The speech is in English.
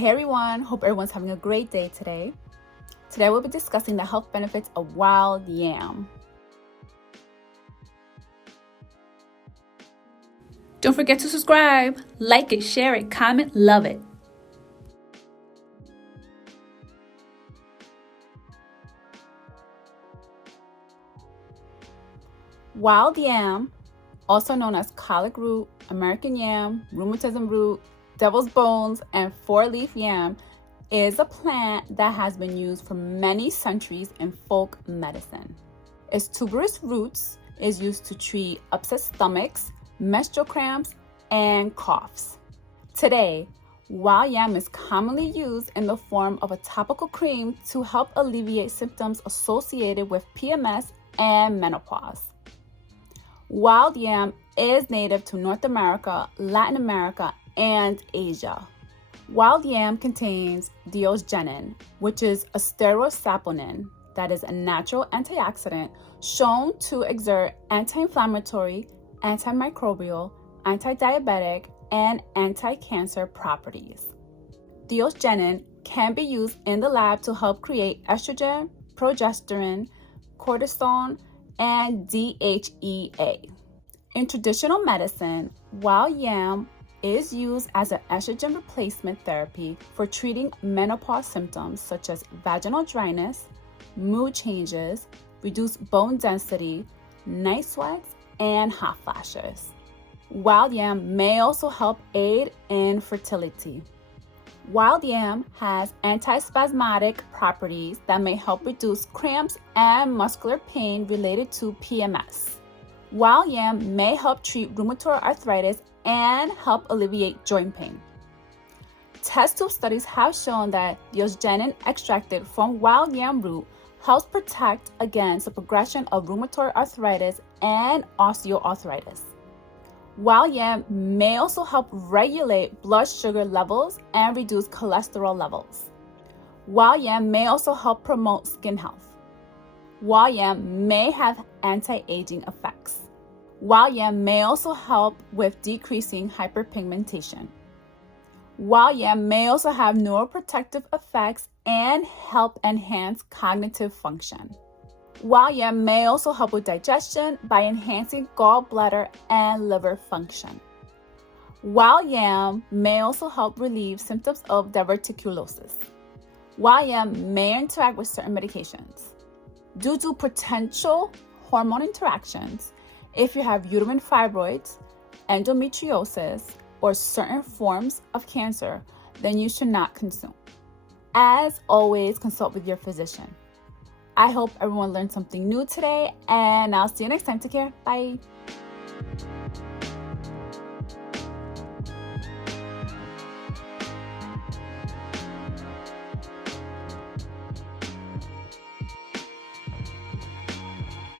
Hey everyone, hope everyone's having a great day today. Today we'll be discussing the health benefits of wild yam. Don't forget to subscribe, like it, share it, comment, love it. Wild yam, also known as colic root, American yam, rheumatism root, devil's bones, and four-leaf yam, is a plant that has been used for many centuries in folk medicine. Its tuberous roots is used to treat upset stomachs, menstrual cramps, and coughs. Today, wild yam is commonly used in the form of a topical cream to help alleviate symptoms associated with PMS and menopause. Wild yam is native to North America, Latin America, and Asia. Wild yam contains diosgenin, which is a stereosaponin that is a natural antioxidant shown to exert anti-inflammatory, antimicrobial, anti-diabetic, and anti-cancer properties. Diosgenin can be used in the lab to help create estrogen, progesterone, cortisone, and DHEA. In traditional medicine, wild yam is used as an estrogen replacement therapy for treating menopause symptoms such as vaginal dryness, mood changes, reduced bone density, night sweats, and hot flashes. Wild yam may also help aid in fertility. Wild yam has antispasmodic properties that may help reduce cramps and muscular pain related to PMS. Wild yam may help treat rheumatoid arthritis and help alleviate joint pain. Test tube studies have shown that diosgenin extracted from wild yam root helps protect against the progression of rheumatoid arthritis and osteoarthritis. Wild yam may also help regulate blood sugar levels and reduce cholesterol levels. Wild yam may also help promote skin health. Wild yam may have anti-aging effects. Wild yam may also help with decreasing hyperpigmentation. Wild yam may also have neuroprotective effects and help enhance cognitive function. Wild yam may also help with digestion by enhancing gallbladder and liver function. Wild yam may also help relieve symptoms of diverticulosis. Wild yam may interact with certain medications. Due to potential hormone interactions, if you have uterine fibroids, endometriosis, or certain forms of cancer, then you should not consume. As always, consult with your physician. I hope everyone learned something new today, and I'll see you next time. Take care. Bye.